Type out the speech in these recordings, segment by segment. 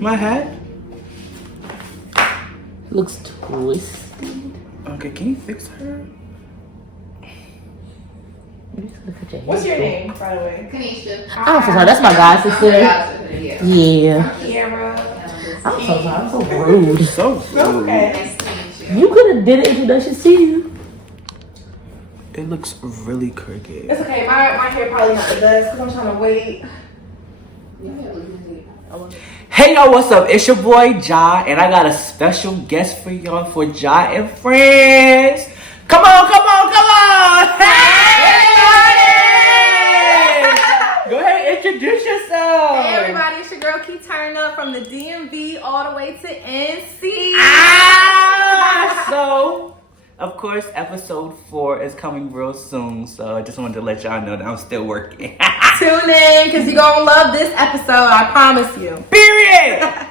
My hat? Looks twisted. Okay, can you fix her? What's your name, by the way? Kanisha. I'm so sorry. That's my god sister. Yeah. Yeah. Kiara. I'm so sorry. I'm so rude. So rude. Okay. Nice to meet you. You could have did an introduction to you. It looks really crooked. It's okay. My hair probably not the best because I'm trying to wait. Hey y'all, what's up? It's your boy Ja, and I got a special guest for y'all for Ja and Friends. Come on, come on, come on! Hey, everybody! Go ahead, introduce yourself. Hey everybody, it's your girl Kiturnup from the DMV all the way to NC. So, of course, episode 4 is coming real soon. So I just wanted to let y'all know that I'm still working. Tune in because you're going to love this episode, I promise you. Period!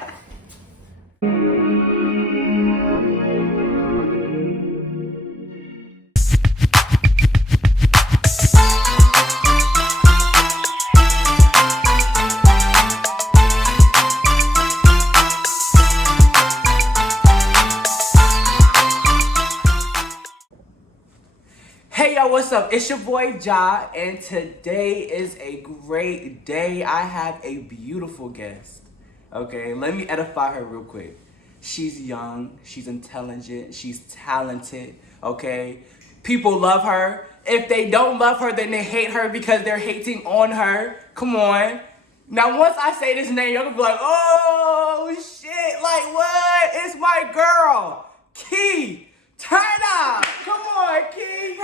Hey y'all, what's up? It's your boy Ja, and today is a great day. I have a beautiful guest. Okay, let me edify her real quick. She's young, she's intelligent, she's talented, okay? People love her. If they don't love her, then they hate her because they're hating on her. Come on. Now, once I say this name, you're gonna be like, oh shit, like what? It's my girl, Kiturnup. Come on, Key.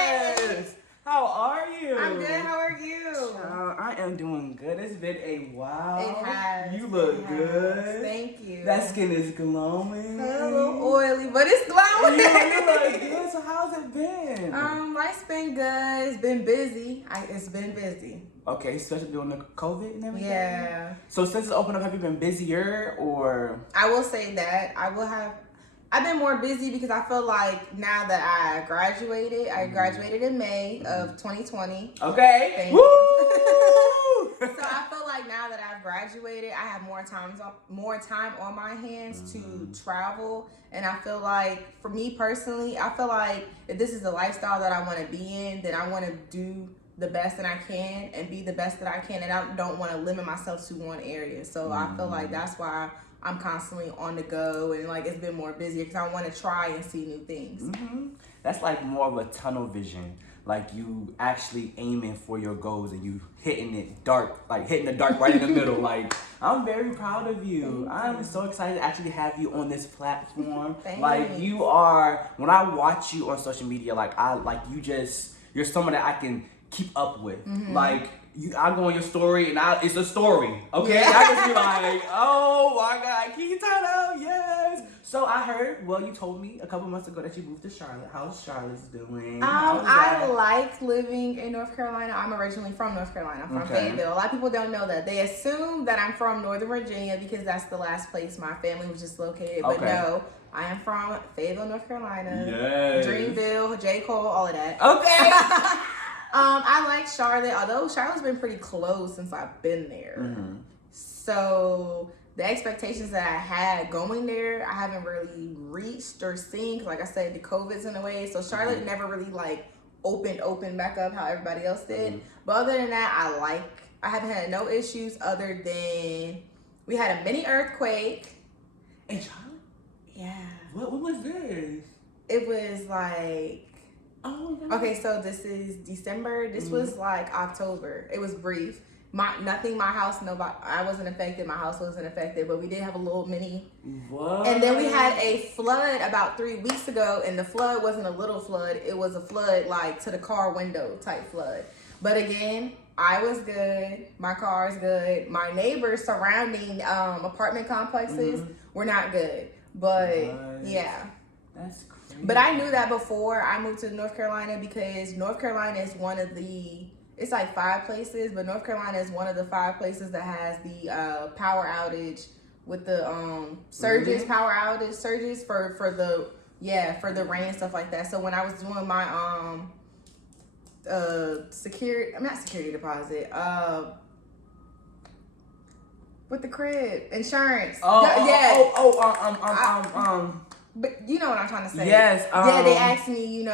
Yes. How are you? I'm good, how are you? I am doing good. It's been a while. It has. You look It has. good. Thank you. That skin is glowing. A little oily, but it's glowing. You look good. So how's it been? Life's been good. It's been busy. It's been busy. Okay, especially during the COVID and everything. Yeah. So since it's opened up, have you been busier or? I will say that I've been more busy because I feel like now that I graduated in May of 2020. Okay. Thank Woo! you. So I feel like now that I've graduated, I have more time on my hands to travel. And I feel like, for me personally, I feel like if this is the lifestyle that I want to be in, then I want to do the best that I can and be the best that I can. And I don't want to limit myself to one area. So I feel like that's why I'm constantly on the go, and like it's been more busier because I want to try and see new things. That's like more of a tunnel vision. Like you actually aiming for your goals and you hitting it dark, like hitting the dark right in the middle. Like, I'm very proud of you. I'm so excited to actually have you on this platform. Like you are, when I watch you on social media, you're someone that I can keep up with. Like, I go on your story and it's a story, okay? Yeah. I just be like, oh my God, can you turn up? Yes. So I heard, well, you told me a couple months ago that you moved to Charlotte. How's Charlotte doing? I like living in North Carolina. I'm originally from North Carolina. I'm from Fayetteville. A lot of people don't know that. They assume that I'm from Northern Virginia because that's the last place my family was just located. But no, I am from Fayetteville, North Carolina. Yes. Dreamville, J. Cole, all of that. Okay. I like Charlotte, although Charlotte's been pretty close since I've been there. So the expectations that I had going there, I haven't really reached or seen. Cause like I said, the COVID's in a way. So Charlotte never really like opened back up how everybody else did. But other than that, I haven't had no issues other than we had a mini earthquake. In Charlotte? Yeah. What was this? It was like, okay, so this is December. This was like October. It was brief. I wasn't affected. My house wasn't affected, but we did have a little mini. What? And then we had a flood about 3 weeks ago, and the flood wasn't a little flood. It was a flood like to the car window type flood. But again, I was good. My car is good. My neighbors surrounding apartment complexes were not good. But yeah. That's crazy. But I knew that before I moved to North Carolina because North Carolina is it's like 5 places, but North Carolina is one of the 5 places that has the power outage with the surges, power outage surges for the rain and stuff like that. So when I was doing my security deposit, With the crib insurance. But you know what I'm trying to say. Yes. Yeah, they asked me,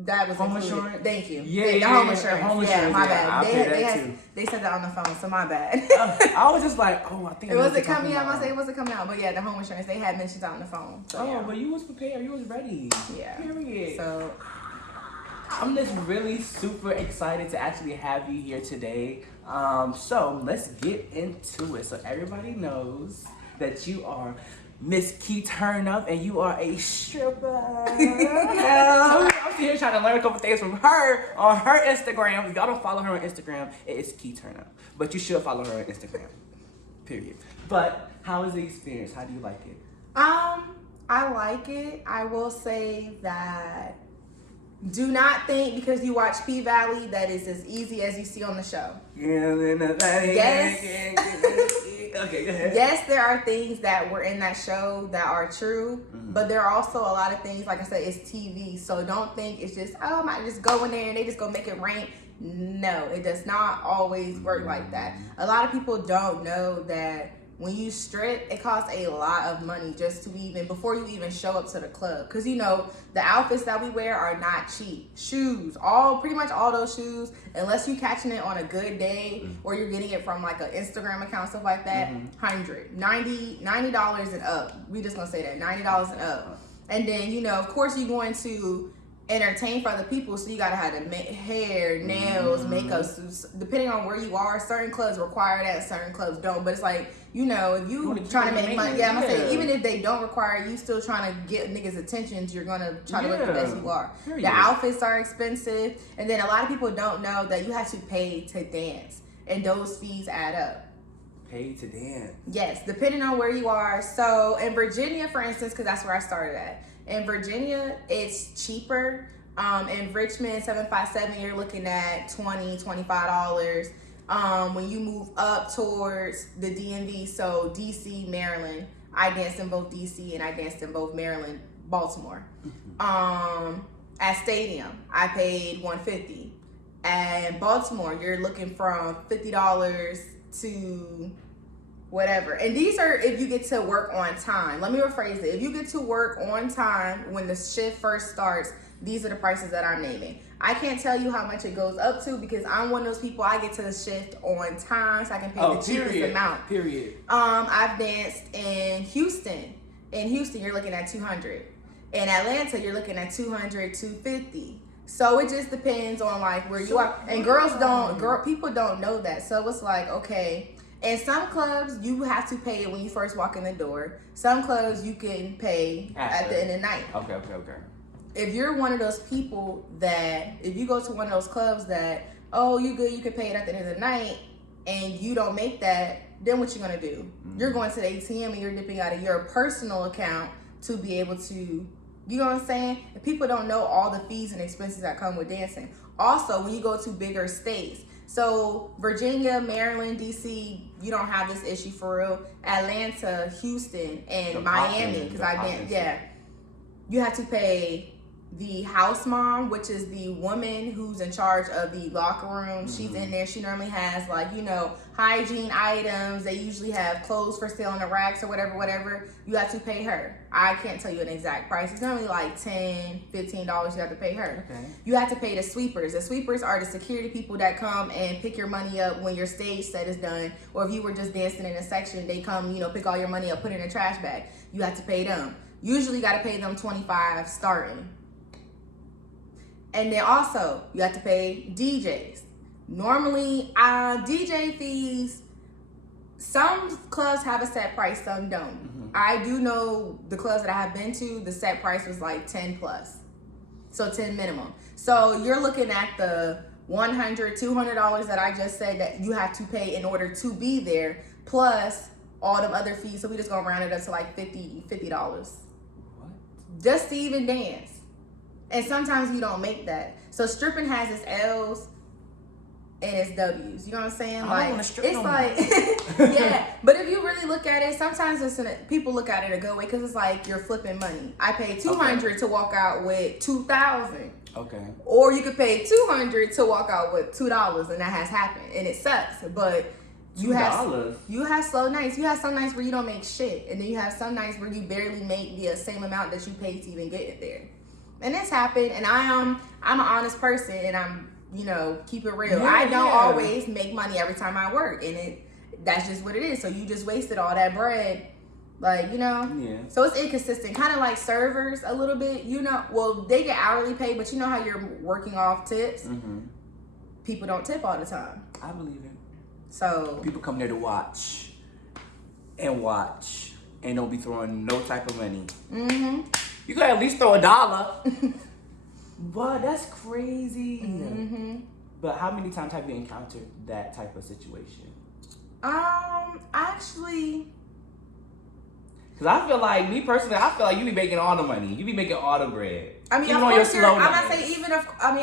that was home included. insurance. Thank you. Yeah, the home insurance. Home yeah, insurance. my Yeah, bad. I'll pay that too. They said that on the phone, so my bad. I was just like, I think it wasn't coming out. I say it wasn't coming out, but yeah, the home insurance they had mentioned on the phone. So, yeah. But you was prepared. You was ready. Yeah. Period. So I'm just really super excited to actually have you here today. So let's get into it. So everybody knows that you are Miss Kiturnup and you are a stripper. I'm here trying to learn a couple things from her on her Instagram. If y'all don't follow her on Instagram, it is Kiturnup. But you should follow her on Instagram. Period. But how is the experience? How do you like it? I like it. I will say that do not think because you watch P-Valley that is as easy as you see on the show. Yes. Okay, go ahead. Yes, there are things that were in that show that are true, but there are also a lot of things, like I said, it's TV. So don't think it's just, I might just go in there and they just go make it rain. No, it does not always work like that. A lot of people don't know that when you strip, it costs a lot of money just to before you even show up to the club. Because, the outfits that we wear are not cheap. Shoes, pretty much all those shoes, unless you're catching it on a good day or you're getting it from like an Instagram account, stuff like that, $100, $90 and up. We just gonna say that, $90 and up. And then, of course you're going to entertain for other people, so you gotta have the hair, nails, makeup, depending on where you are. Certain clubs require that, certain clubs don't. But it's like, if you trying to make money, I'm gonna say, even if they don't require it, you still trying to get niggas' attention, you're gonna try to look the best you are. Period. The outfits are expensive, and then a lot of people don't know that you have to pay to dance, and those fees add up. Pay to dance. Yes, depending on where you are. So in Virginia, for instance, because that's where I started at. In Virginia, it's cheaper. In Richmond, 757, you're looking at $20, $25. When you move up towards the DMV, so DC, Maryland, I danced in both DC and I danced in both Maryland, Baltimore. At Stadium, I paid $150. And Baltimore, you're looking from $50 to whatever. And these are if you get to work on time. Let me rephrase it. If you get to work on time when the shift first starts, these are the prices that I'm naming. I can't tell you how much it goes up to because I'm one of those people, I get to the shift on time so I can pay the cheapest amount. Period. I've danced in Houston. In Houston, you're looking at $200. In Atlanta, you're looking at $200, $250. So it just depends on like where you are. And people don't know that. So it's like, okay, in some clubs, you have to pay it when you first walk in the door. Some clubs you can pay at the end of the night. Okay. If you're one of those people that, if you go to one of those clubs that, you good, you can pay it at the end of the night, and you don't make that, then what you gonna do? You're going to the ATM and you're dipping out of your personal account to be able to, you know what I'm saying? And people don't know all the fees and expenses that come with dancing. Also, when you go to bigger states, so Virginia, Maryland, DC, you don't have this issue for real. Atlanta, Houston, and Miami, because you have to pay the house mom, which is the woman who's in charge of the locker room. She's in there. She normally has hygiene items. They usually have clothes for sale in the racks or whatever. You have to pay her. I can't tell you an exact price. It's normally like $10, $15 you have to pay her. Okay. You have to pay the sweepers. The sweepers are the security people that come and pick your money up when your stage set is done. Or if you were just dancing in a section, they come, pick all your money up, put it in a trash bag. You have to pay them. Usually you got to pay them $25 starting. And then also, you have to pay DJs. Normally, DJ fees, some clubs have a set price, some don't. I do know the clubs that I have been to, the set price was like 10 plus. So 10 minimum. So you're looking at the $100, $200 that I just said that you have to pay in order to be there, plus all them other fees. So we just gonna round it up to like $50. What? Just to even dance. And sometimes you don't make that. So stripping has its L's and its W's. You know what I'm saying? I don't want to strip it's no like, yeah. But if you really look at it, sometimes people look at it a good way because it's like you're flipping money. I paid $200 to walk out with $2,000. Okay. Or you could pay $200 to walk out with $2, and that has happened, and it sucks. But You have $2. you have slow nights. You have some nights where you don't make shit, and then you have some nights where you barely make the same amount that you paid to even get it there. And this happened, and I'm an honest person, and I'm keep it real. I don't always make money every time I work, and that's just what it is. So you just wasted all that bread, Yeah. So it's inconsistent, kind of like servers a little bit. Well, they get hourly pay, but you know how you're working off tips. People don't tip all the time. I believe it. So People come there to watch, and don't be throwing no type of money. You gotta at least throw $1. But that's crazy. But how many times have you encountered that type of situation? Actually, because I feel like, me personally, you be making all the money. You be making all the bread. I mean, even of on your course, slow I'm not nights. saying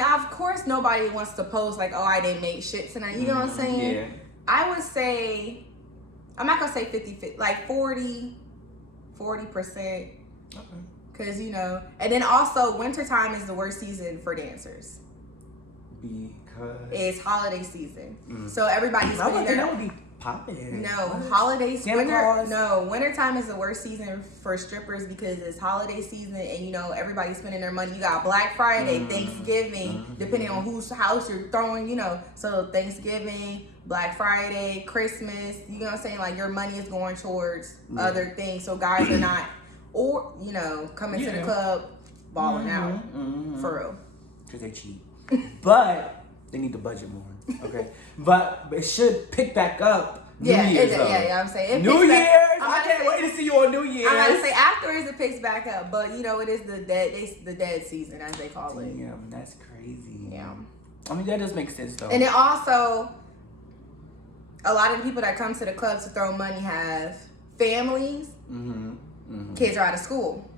of course nobody wants to post like, oh, I didn't make shit tonight. You know what I'm saying? Yeah. I would say, I'm not gonna say 50, like 40%. Okay. Cause and then also wintertime is the worst season for dancers. Because It's holiday season, so everybody's spending their. that would be popping. No, holidays. Santa Wintertime is the worst season for strippers because it's holiday season and everybody's spending their money. You got Black Friday, Thanksgiving, depending on whose house you're throwing. So Thanksgiving, Black Friday, Christmas. You know what I'm saying? Like your money is going towards other things. So guys are not, coming to the club balling out for real. Because they cheap. But they need to budget more. Okay. But it should pick back up. New Year's, I'm saying New Year's. I can't wait to see you on New Year's. I'm gonna say afterwards it picks back up, but it is the dead season as they call it. Yeah, that's crazy. Yeah. I mean, that does make sense though. And then also, a lot of the people that come to the club to throw money have families. Kids are out of school.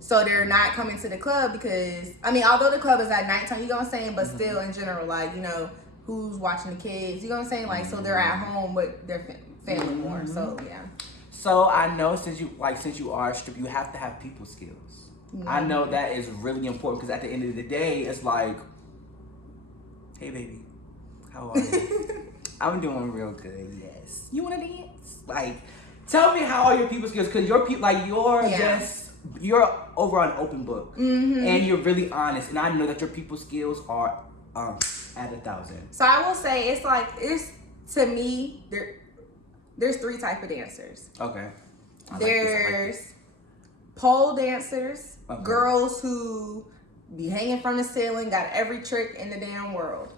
So they're not coming to the club because, although the club is at nighttime, you know what I'm saying? But still, in general, who's watching the kids? You know what I'm saying? So they're at home with their family more. So, yeah. So I know since you are a stripper, you have to have people skills. I know that is really important because at the end of the day, it's like, hey, baby, how are you? I'm doing real good, yes. You want to dance? Tell me how are your people skills? Because you're over an open book and you're really honest, and I know that your people skills are at 1,000. So I will say to me there's 3 type of dancers. Okay. There's pole dancers, girls who be hanging from the ceiling, got every trick in the damn world.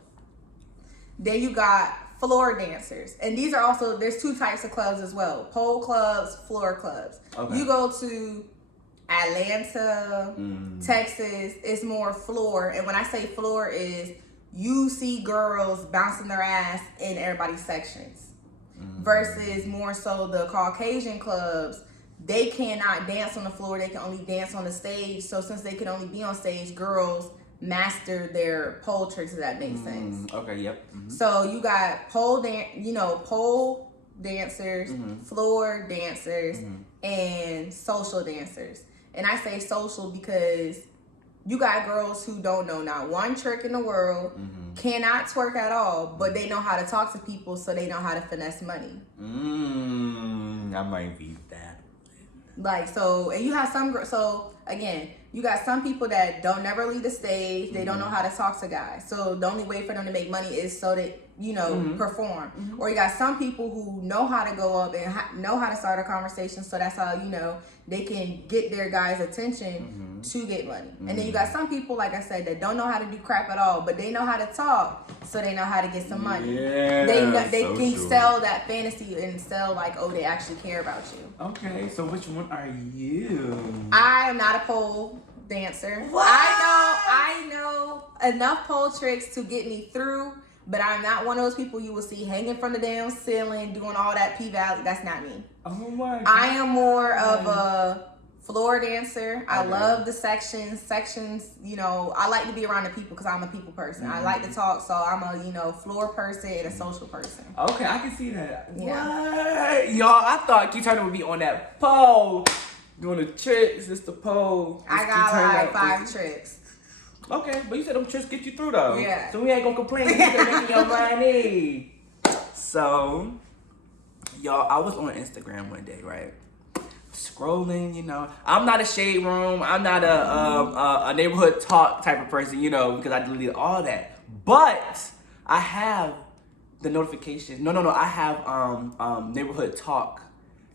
Then you got floor dancers, and these are also, there's 2 types of clubs as well: pole clubs, floor clubs. You go to Atlanta, Texas, it's more floor. And when I say floor is you see girls bouncing their ass in everybody's sections. Versus more so the Caucasian clubs, they cannot dance on the floor, they can only dance on the stage. So since they can only be on stage, girls master their pole tricks, if that makes sense. Okay, yep. So you got pole dancers, floor dancers, and social dancers. And I say social because you got girls who don't know not one trick in the world, cannot twerk at all, but they know how to talk to people, so they know how to finesse money. I might be that. And you have some girls, so again, you got some people that don't never leave the stage, they don't know how to talk to guys. So the only way for them to make money is so that, perform. Or you got some people who know how to go up and know how to start a conversation, so that's how, they can get their guys' attention to get money. And then you got some people, like I said, that don't know how to do crap at all, but they know how to talk, so they know how to get some money. Yeah, they can sell that fantasy and sell they actually care about you. Okay, so which one are you? I am not a pole dancer. What? I know enough pole tricks to get me through, but I'm not one of those people you will see hanging from the damn ceiling doing all that P-Valley. That's not me. Oh my God. I am more of a floor dancer. I love the sections. I like to be around the people because I'm a people person. I like to talk, so I'm a floor person and a social person. Okay, I can see that. Yeah. What? Y'all, I thought Kiturnup would be on that pole doing the tricks. It's the pole. I got 5 tricks. Okay, but you said them tricks get you through though. Yeah. So we ain't gonna complain. You're making your money. So Y'all, I was on Instagram one day, right? Scrolling, you know. I'm not a shade room. I'm not a neighborhood talk type of person, you know, because I deleted all that. But I have the notifications. No. I have neighborhood talk.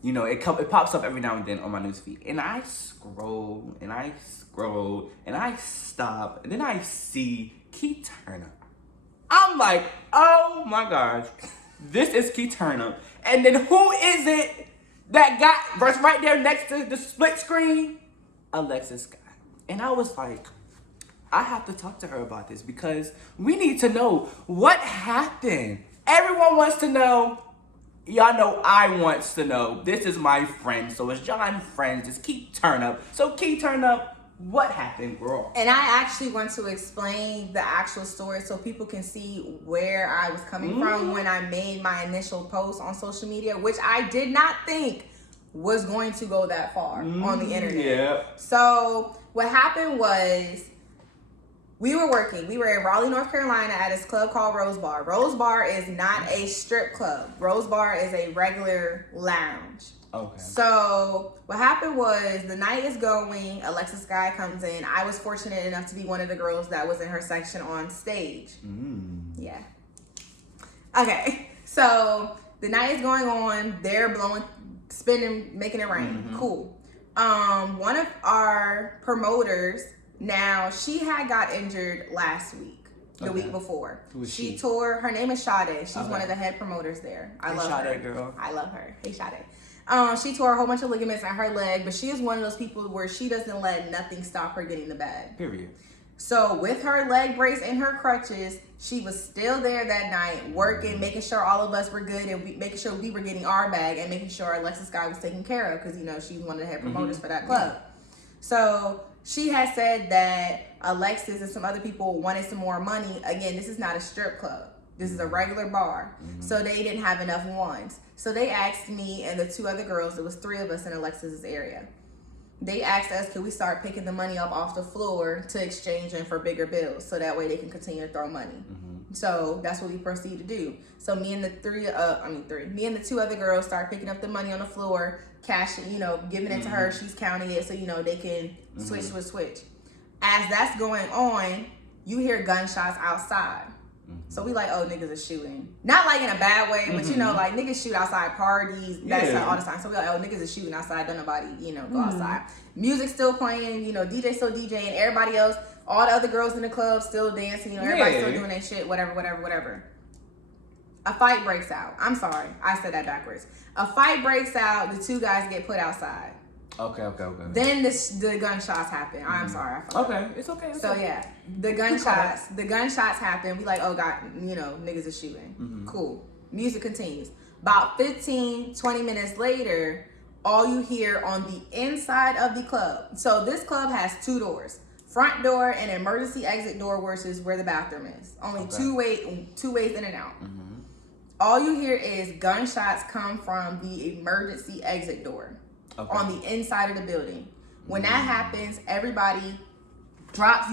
You know, it pops up every now and then on my newsfeed. And I scroll and I stop, and then I see Kiturnup. I'm like, oh my gosh, this is Kiturnup. And then who is it that got right there next to the split screen? Alexis Skyy. And I was like, I have to talk to her about this because we need to know what happened. Everyone wants to know. Y'all know I wants to know. This is my friend. So it's John friends. It's Kiturnup. So Kiturnup, what happened, girl? And I actually want to explain the actual story so people can see where I was coming from when I made my initial post on social media, which I did not think was going to go that far on the internet. Yeah. So what happened was we were working. We were in Raleigh, North Carolina at this club called Rose Bar. Rose Bar is not a strip club. Rose Bar is a regular lounge. Okay. So what happened was the night is going. Alexis Skyy comes in. I was fortunate enough to be one of the girls that was in her section on stage. Yeah. Okay. So the night is going on. They're blowing, spinning, making it rain. Cool. One of our promoters, now she had got injured last week. The week before. Who is she tore, her name is Sade. She's Okay. one of the head promoters there. I love Sade, her. girl. I love her. Hey, Sade. She tore a whole bunch of ligaments in her leg, but she is one of those people where she doesn't let nothing stop her getting the bag. Period. So with her leg brace and her crutches, she was still there that night, working, making sure all of us were good, and making sure we were getting our bag, and making sure Alexis Skyy was taken care of, because, you know, she's one of the head promoters for that club. So she had said that Alexis and some other people wanted some more money. Again, this is not a strip club. This is a regular bar. So they didn't have enough ones. So they asked me and the two other girls, there was 3 of us in Alexis's area. They asked us, could we start picking the money up off the floor to exchange in for bigger bills, so that way they can continue to throw money. So that's what we proceeded to do. So me and the 2 other girls start picking up the money on the floor, cashing, you know, giving it to her. She's counting it, so, you know, they can switch to a switch. As that's going on, you hear gunshots outside. So we like, oh, niggas are shooting. Not like in a bad way, but you know, like niggas shoot outside parties, that's all the time. So we like, oh, niggas are shooting outside, don't nobody, you know, go outside. Music still playing, you know, DJ still DJing, everybody else, all the other girls in the club still dancing, you know, everybody still doing their shit, whatever. A fight breaks out. I'm sorry, I said that backwards. A fight breaks out, the 2 guys get put outside. Okay. Then the gunshots happen. I'm sorry. It's okay. So yeah, the gunshots happen. We like, oh God, you know, niggas are shooting. Cool. Music continues. About 15, 20 minutes later, all you hear on the inside of the club. So this club has 2 doors. Front door and emergency exit door versus where the bathroom is. Only two ways in and out. All you hear is gunshots come from the emergency exit door. On the inside of the building. When that happens, everybody drops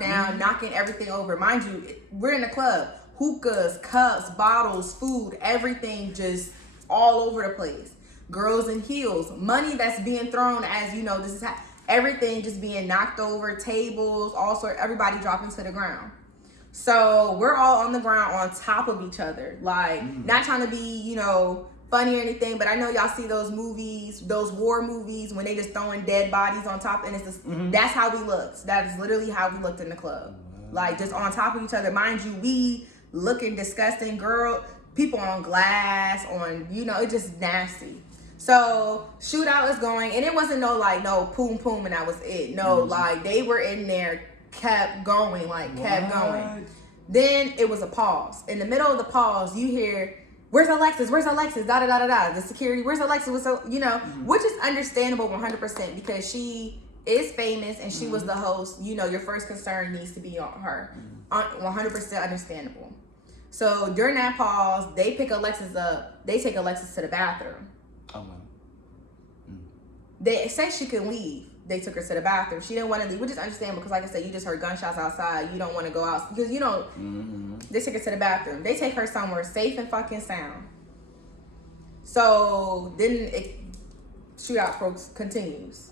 down, knocking everything over. Mind you, we're in a club. Hookahs, cups, bottles, food, everything just all over the place. Girls in heels, money that's being thrown, as you know, this is everything just being knocked over, tables, everybody dropping to the ground. So we're all on the ground on top of each other, like not trying to be, you know, funny or anything, but I know y'all see those movies, those war movies, when they just throwing dead bodies on top, and it's just, that's how we looked. That is literally how we looked in the club. Like, just on top of each other. Mind you, we looking disgusting, girl, people on glass, on, you know, it's just nasty. So, shootout is going, and it wasn't no poom poom and that was it. No, like, they were in there, kept going. Then it was a pause. In the middle of the pause, you hear, where's Alexis? Where's Alexis? Da da da da da. The security. Where's Alexis? You know, which is understandable 100% because she is famous and she was the host. You know, your first concern needs to be on her. 100% understandable. So during that pause, they pick Alexis up. They take Alexis to the bathroom. They say she can leave. They took her to the bathroom. She didn't want to leave, which is understandable because, like I said, you just heard gunshots outside. You don't want to go out because, you know, they took her to the bathroom. They take her somewhere safe and fucking sound. So then shootout continues.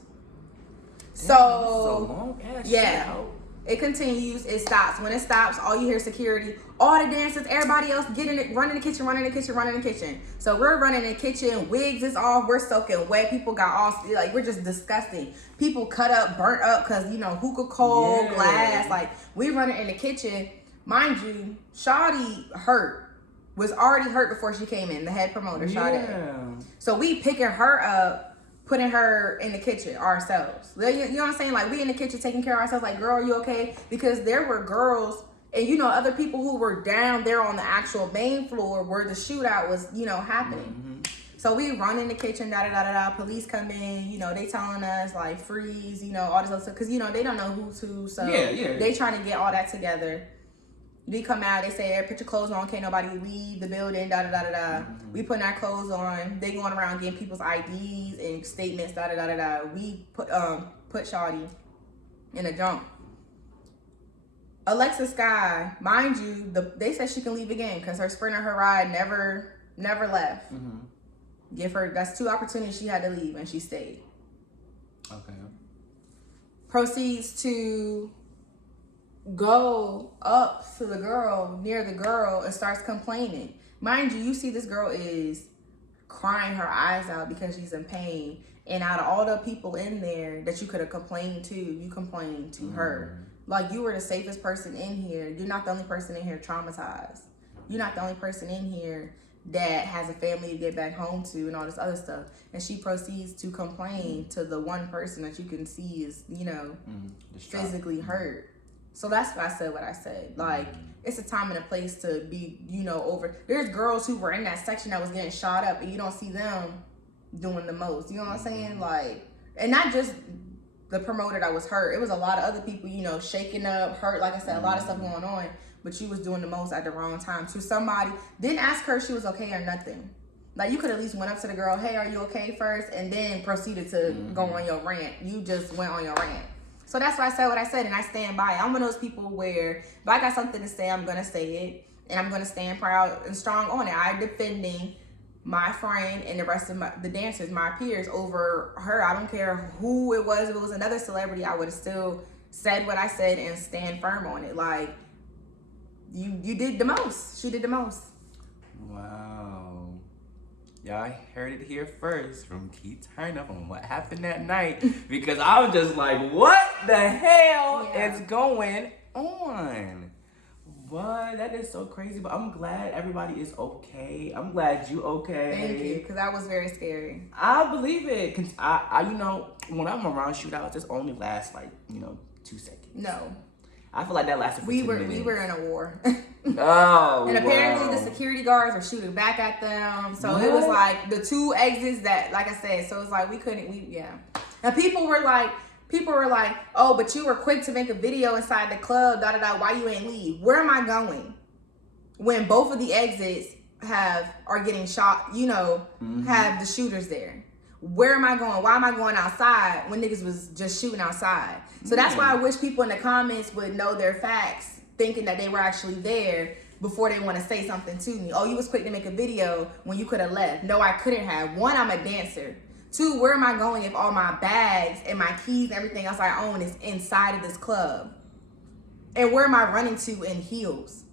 So So long ass yeah. shootout. It continues. It stops. When it stops, all you hear is security. All the dancers, everybody else, get in it, run in the kitchen, run in the kitchen, run in the kitchen. So we're running in the kitchen. Wigs is off. We're soaking wet. People got all like we're just disgusting. People cut up, burnt up, cause you know hookah coal, Yeah. glass. Like we running in the kitchen. Mind you, Shawty was already hurt before she came in. The head promoter, Shawty. Yeah. So we picking her up, putting her in the kitchen ourselves. You know what I'm saying? Like we in the kitchen taking care of ourselves. Like, girl, are you okay? Because there were girls and you know other people who were down there on the actual main floor where the shootout was, you know, happening. Mm-hmm. So we run in the kitchen, da da da da da. Police come in, you know, they telling us like freeze, you know, all this other stuff, because you know they don't know who's who. So they trying to get all that together. We come out, they say, put your clothes on, can't nobody leave the building, da da da da da. Mm-hmm. We putting our clothes on, they going around getting people's IDs and statements, da da da da da. We put Shawty in a jump. Alexis Skyy, mind you, they said she can leave again because her sprint or her ride never left. Mm-hmm. That's 2 opportunities she had to leave and she stayed. Okay. Proceeds to go up to near the girl and starts complaining. Mind you, you see this girl is crying her eyes out because she's in pain. And out of all the people in there that you could have complained to, you complained to her. Like, you were the safest person in here. You're not the only person in here traumatized. You're not the only person in here that has a family to get back home to and all this other stuff. And she proceeds to complain to the one person that you can see is, you know, physically hurt. So that's why I said what I said. Like, it's a time and a place to be, you know, over. There's girls who were in that section that was getting shot up, and you don't see them doing the most. You know what I'm saying? Like, and not just the promoter that was hurt. It was a lot of other people, you know, shaking up, hurt. Like I said, a lot of stuff going on. But she was doing the most at the wrong time. To somebody, didn't ask her if she was okay or nothing. Like, you could at least went up to the girl, hey, are you okay first? And then proceeded to go on your rant. You just went on your rant. So that's why I said what I said, and I stand by it. I'm one of those people where if I got something to say, I'm going to say it, and I'm going to stand proud and strong on it. I'm defending my friend and the rest of the dancers, my peers, over her. I don't care who it was. If it was another celebrity, I would have still said what I said and stand firm on it. Like, you did the most. She did the most. Wow. Y'all heard it here first from Kiturnup on what happened that night, because I was just like, what the hell is going on? What? That is so crazy, but I'm glad everybody is okay. I'm glad you okay. Thank you, because that was very scary. I believe it, because I, you know, when I'm around shootouts, it only lasts like, you know, 2 seconds. No. I feel like that lasted for 10 minutes. We were in a war. Oh, and apparently the security guards were shooting back at them. So it was like the 2 exits that, like I said, so it's like And people were like, oh, but you were quick to make a video inside the club, da da da, why you ain't leave? Where am I going? When both of the exits are getting shot, you know, have the shooters there. Where am I going? Why am I going outside when niggas was just shooting outside? So that's why I wish people in the comments would know their facts, thinking that they were actually there before they want to say something to me. Oh, you was quick to make a video when you could have left. No, I couldn't have. 1, I'm a dancer. 2, where am I going if all my bags and my keys and everything else I own is inside of this club? And where am I running to in heels?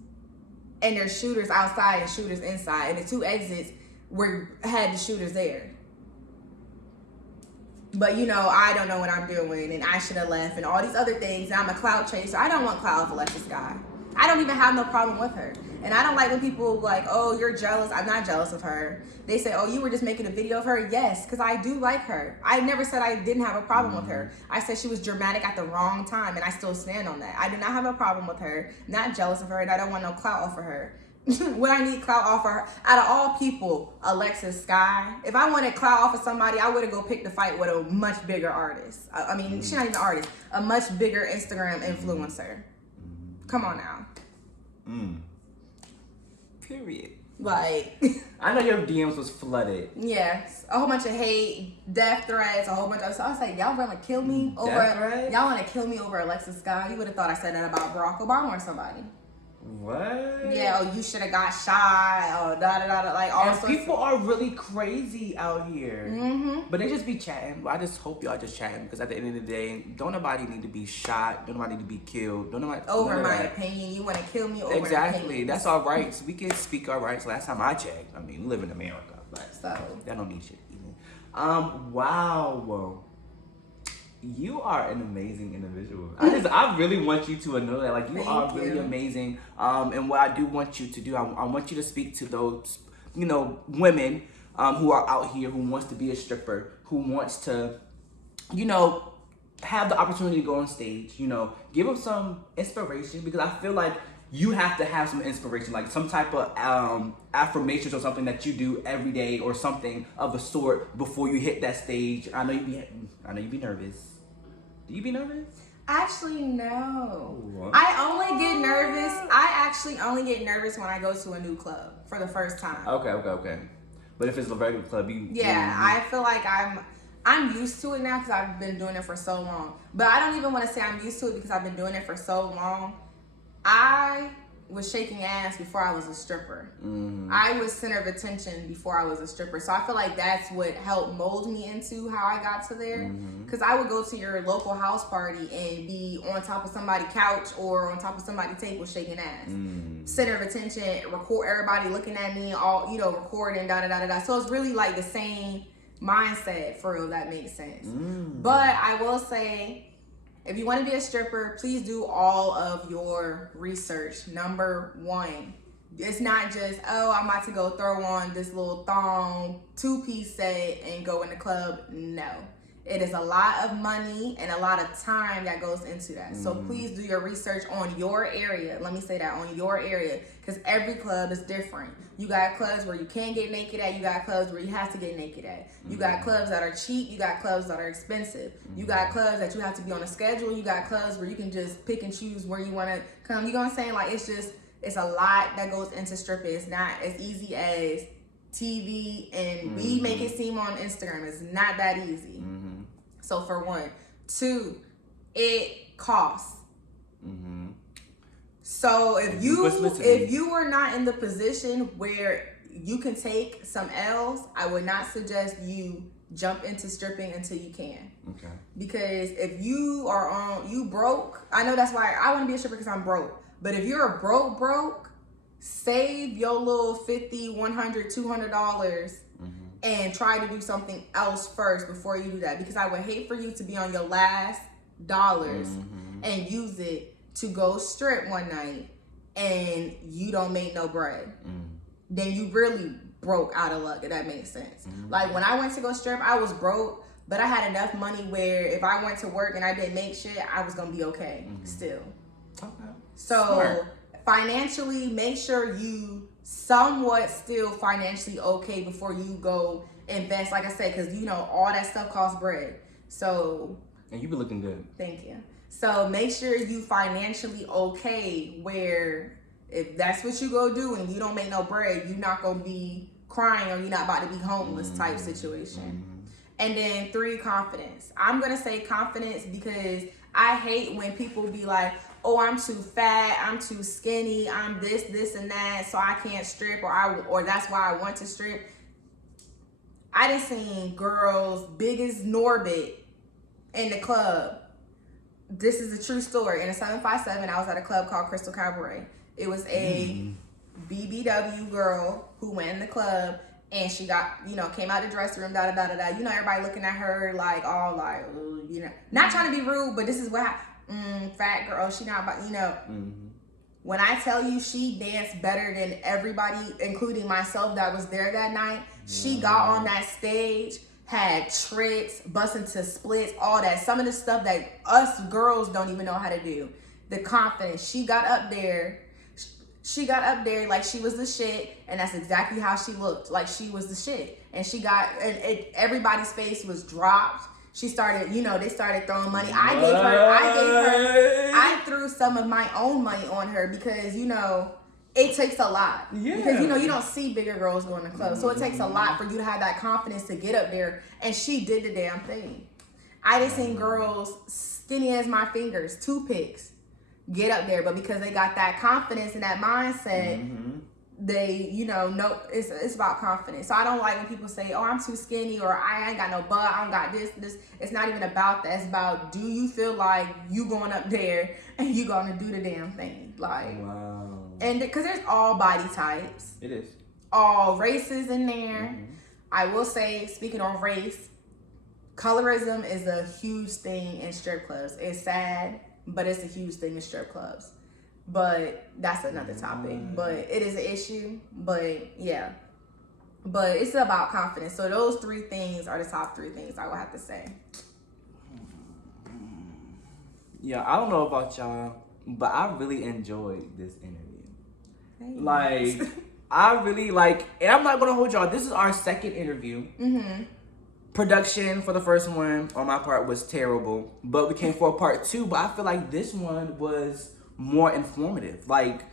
And there's shooters outside and shooters inside. And the 2 exits had the shooters there. But, you know, I don't know what I'm doing, and I should have left, and all these other things. And I'm a clout chaser. I don't want clout of Alexis Skyy. I don't even have no problem with her. And I don't like when people like, oh, you're jealous. I'm not jealous of her. They say, oh, you were just making a video of her. Yes, because I do like her. I never said I didn't have a problem with her. I said she was dramatic at the wrong time, and I still stand on that. I do not have a problem with her. Not jealous of her, and I don't want no clout off of her. When I need clout off of her, out of all people, Alexis Skyy. If I wanted clout off of somebody, I would have go pick the fight with a much bigger artist. I mean, she's not even an artist. A much bigger Instagram influencer. Come on now. Period. Like, I know your DMs was flooded. Yes, a whole bunch of hate, death threats, a whole bunch of. So I was like, y'all want to kill me over? Y'all want to kill me over Alexis Skyy? You would have thought I said that about Barack Obama or somebody. What? Yeah, oh, you should have got shot, or da-da-da-da, like all And sorts people are really crazy out here. Mm-hmm. But they just be chatting. I just hope y'all just chatting, because at the end of the day, don't nobody need to be shot. Don't nobody need to be killed. Don't nobody over none of my that. opinion. You want to kill me over Exactly. opinions. That's our rights. We can speak our rights. Last time I checked, I mean, we live in America, but So that don't mean shit either. Wow. You are an amazing individual. I really want you to know that, like, you are Thank really you. amazing. And what I do want you to do, I want you to speak to those, women who are out here, who wants to be a stripper, who wants to, have the opportunity to go on stage. Give them some inspiration, because I feel like you have to have some inspiration, like some type of affirmations or something that you do every day, or something of the sort before you hit that stage. I know you be nervous. Do you be nervous? actually, no. What? I only get nervous. I actually only get nervous when I go to a new club for the first time. Okay. But if it's a regular club, I feel like I'm used to it now because I've been doing it for so long. But I don't even want to say I'm used to it because I've been doing it for so long. I was shaking ass before I was a stripper. Mm-hmm. I was center of attention before I was a stripper. So I feel like that's what helped mold me into how I got to there. Because I would go to your local house party and be on top of somebody's couch or on top of somebody's table shaking ass. Center of attention, record, everybody looking at me, all, recording, da-da-da-da-da. So it's really like the same mindset, for real, that makes sense. But I will say, if you want to be a stripper, please do all of your research. Number one, it's not just, I'm about to go throw on this little thong 2-piece set and go in the club. No. It is a lot of money and a lot of time that goes into that. So please do your research on your area. Let me say that, on your area, because every club is different. You got clubs where you can't get naked at. You got clubs where you have to get naked at. You got clubs that are cheap. You got clubs that are expensive. You got clubs that you have to be on a schedule. You got clubs where you can just pick and choose where you want to come. You know what I'm saying? Like, it's a lot that goes into stripping. It's not as easy as TV and we make it seem on Instagram. It's not that easy. So for one. Two, it costs. So if you were not in the position where you can take some L's, I would not suggest you jump into stripping until you can. Okay. Because if you are you broke, I know that's why I want to be a stripper, because I'm broke. But if you're broke, save your little $50, $100, $200 and try to do something else first before you do that. Because I would hate for you to be on your last dollars and use it to go strip one night and you don't make no bread. Then you really broke out of luck, if that makes sense. Like, when I went to go strip, I was broke, but I had enough money where if I went to work and I didn't make shit, I was gonna be okay still. Okay. So smart. Financially, make sure you somewhat still financially okay before you go invest, like I said, because all that stuff costs bread. So, and you be looking good. Thank you. So make sure you financially okay, where if that's what you go do and you don't make no bread, you're not gonna be crying or you're not about to be homeless type situation. And then 3, confidence. I'm gonna say confidence because I hate when people be like, oh, I'm too fat, I'm too skinny, I'm this and that, so I can't strip, or that's why I want to strip. I done seen girls big as Norbit in the club. This is a true story. In a 757, I was at a club called Crystal Cabaret. It was a BBW girl who went in the club, and she got, came out the dressing room, da-da-da-da-da. Everybody looking at her like, all like, not trying to be rude, but this is what happened. Fat girl, she not about, When I tell you she danced better than everybody, including myself that was there that night, she got on that stage, had tricks, busting to splits, all that. Some of the stuff that us girls don't even know how to do. The confidence. She got up there like she was the shit, and that's exactly how she looked, like she was the shit. And everybody's face was dropped. She started, they started throwing money. I threw some of my own money on her because, it takes a lot. Yeah. Because, you don't see bigger girls going to clubs. So it takes a lot for you to have that confidence to get up there. And she did the damn thing. I just seen girls skinny as my fingers, 2 picks, get up there, but because they got that confidence and that mindset, they, know it's about confidence. So I don't like when people say, oh, I'm too skinny, or I ain't got no butt, I don't got this. It's not even about that. It's about, do you feel like you going up there and you gonna do the damn thing? Like, wow. And because there's all body types. It is. All races in there. I will say, speaking on race, colorism is a huge thing in strip clubs. It's sad, but it's a huge thing in strip clubs. But that's another topic. But it is an issue. But yeah. But it's about confidence. So those 3 things are the top 3 things I would have to say. Yeah, I don't know about y'all, but I really enjoyed this interview. Thanks. Like, I really like, and I'm not gonna hold y'all. This is our second interview. Production for the first one on my part was terrible, but we came for a part 2. But I feel like this one was more informative. Like,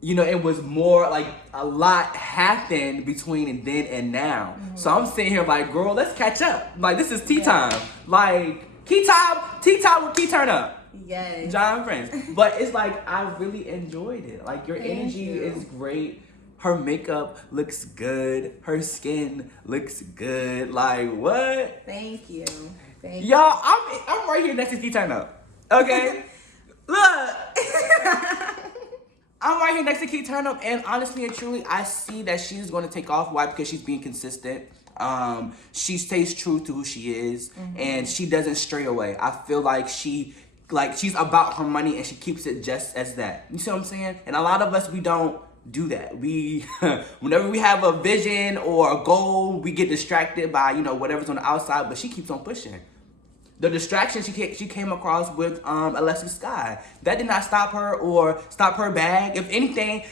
it was more like a lot happened between then and now. So I'm sitting here like, girl, let's catch up. Like, this is tea time. Like, tea time with Kiturnup. Yes. John Friends. But it's like, I really enjoyed it. Like, your energy is great. Her makeup looks good. Her skin looks good. Like, what? Thank you. Y'all, I'm right here next to Kiturnup. Okay? Look. I'm right here next to Kiturnup, and honestly and truly, I see that she's going to take off. Why? Because she's being consistent. She stays true to who she is, and she doesn't stray away. I feel like she's about her money, and she keeps it just as that. You see what I'm saying? And a lot of us, we don't do that. We, whenever we have a vision or a goal, we get distracted by, whatever's on the outside, but she keeps on pushing. The distraction she came across with Alexis Skyy, that did not stop her or stop her bag. If anything,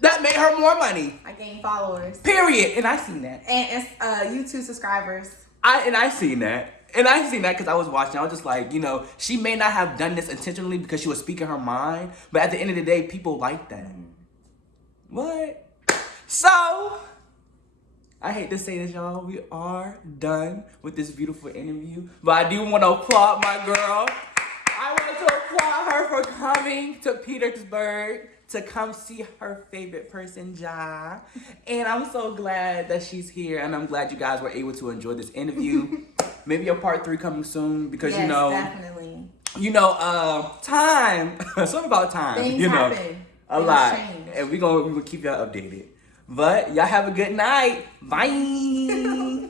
that made her more money. I gained followers. Period. And I seen that. And YouTube subscribers. I seen that. And I seen that because I was watching. I was just like, she may not have done this intentionally because she was speaking her mind, but at the end of the day, people like that. What? So, I hate to say this, y'all. We are done with this beautiful interview. But I do want to applaud my girl. I want to applaud her for coming to Petersburg to come see her favorite person, Ja. And I'm so glad that she's here. And I'm glad you guys were able to enjoy this interview. Maybe a part 3 coming soon. Because, yes, definitely. Time. Something about time. Things happen. A lot. And we're gonna keep y'all updated. But y'all have a good night. Bye.